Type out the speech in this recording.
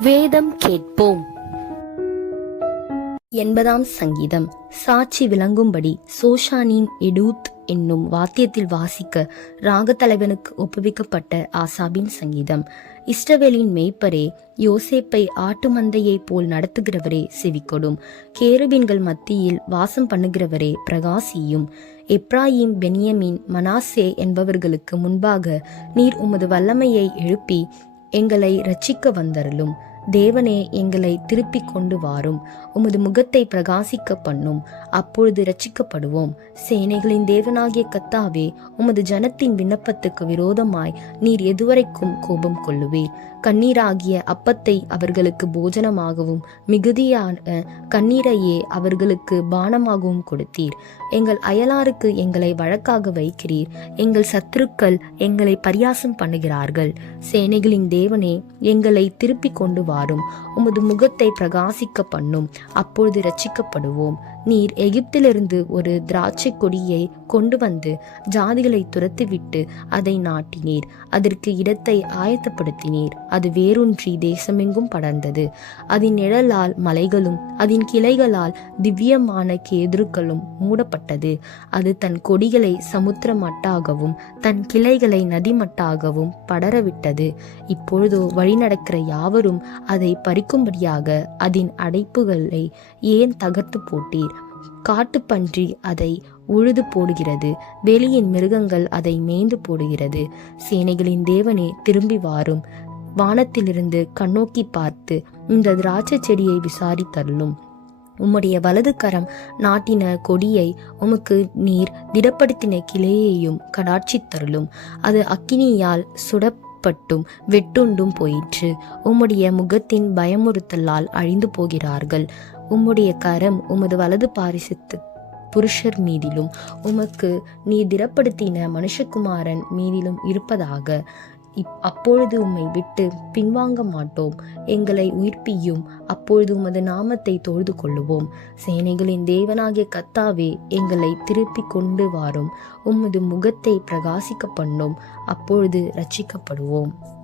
வேதம் கேட்போம். எண்பதாம் சங்கீதம். சாட்சி விளங்கும்படி சோஷானின் எடுத் என்னும் வாத்தியத்தில் வாசிக்க ராகத்தலைவனுக்கு ஒப்புவிக்கப்பட்ட ஆசாபின் சங்கீதம். இஸ்ரவேலின் மேய்ப்பரே யோசேப்பை ஆட்டு மந்தையைப் போல் நடத்துகிறவரே செவிக்கொடும் கேருவின்கள் மத்தியில் வாசம் பண்ணுகிறவரே பிரகாசியும். எப்ராஹிம் பெனியமின் மனாசே என்பவர்களுக்கு முன்பாக நீர் உமது வல்லமையை எழுப்பி எங்களை ரட்சிக்க வந்தருளும். தேவனே எங்களை திருப்பிக் கொண்டு வாரும். உமது முகத்தை பிரகாசிக்க பண்ணும். அப்பொழுது ரட்சிக்கப்படுவோம் சேனைகளின் தேவனாகிய கத்தாவே உமது ஜனத்தின் விண்ணப்பத்துக்கு விரோதமாய் நீர் எதுவரைக்கும் கோபம் கொள்ளுவீர். கண்ணீராகிய அப்பத்தை அவர்களுக்கு போஜனமாகவும் மிகுதியான கண்ணீரையே அவர்களுக்கு பானமாகவும் கொடுத்தீர். எங்கள் அயலாருக்கு எங்களை வழக்காக வைக்கிறீர். எங்கள் சத்துருக்கள் எங்களை பரியாசம் பண்ணுகிறார்கள். சேனைகளின் தேவனே எங்களை திருப்பிக் கொண்டு வாரும் உமது முகத்தை பிரகாசிக்க பண்ணும் அப்பொழுது ரட்சிக்கப்படுவோம் நீர் எகிப்திலிருந்து ஒரு திராட்சை கொடியை கொண்டு வந்து ஜாதிகளை துரத்திவிட்டு அதை நாட்டினீர். அதற்கு இடத்தை ஆயத்தப்படுத்தினீர். அது வேரூன்றி தேசமெங்கும் படர்ந்தது. அதன் நிழலால் மலைகளும் அதன் கிளைகளால் திவ்யமான கேதுருக்களும் மூடப்பட்டது. அது தன் கொடிகளை சமுத்திர மட்டாகவும் தன் கிளைகளை நதிமட்டாகவும் படரவிட்டது. இப்பொழுதோ வழிநடக்கிற யாவரும் அதை பறிக்கும்படியாக அதன் அடைப்புகளை ஏன் தகர்த்து போட்டீர்? காட்டுப்பன்றி அதை உழுது போடுகிறது. வெளியின் மிருகங்கள் அதை மேய்ந்து போடுகிறது. சேனைகளின் தேவனே திரும்பி வாரும். வானத்திலிருந்து கண்ணோக்கி பார்த்து இந்த திராட்சை செடியை விசாரித்தள்ளும் உம்முடைய வலது கரம் நாட்டின கொடியை உமக்கு நீர் திடப்படுத்தின கிளையையும் கடாட்சி தருளும் அது அக்கினியால் சுட பட்டும் வெட்டுண்டும் போயிற்று. உம்முடைய முகத்தின் பயமுறுத்தலால் அழிந்து போகிறார்கள். உம்முடைய கரம் உமது வலது பாரிசித்து புருஷர் மீதிலும் உமக்கு நீ திடப்படுத்தின மனுஷகுமாரன் மீதிலும் இருப்பதாக. அப்பொழுது உம்மை விட்டு பின்வாங்க மாட்டோம். எங்களை உயிர்ப்பியும் அப்பொழுது உமது நாமத்தை தொழுது கொள்ளுவோம். சேனைகளின் தேவனாகிய கத்தாவே எங்களை திருப்பி கொண்டு வாரும். உமது முகத்தை பிரகாசிக்க பண்ணும். அப்பொழுது ரட்சிக்கப்படுவோம்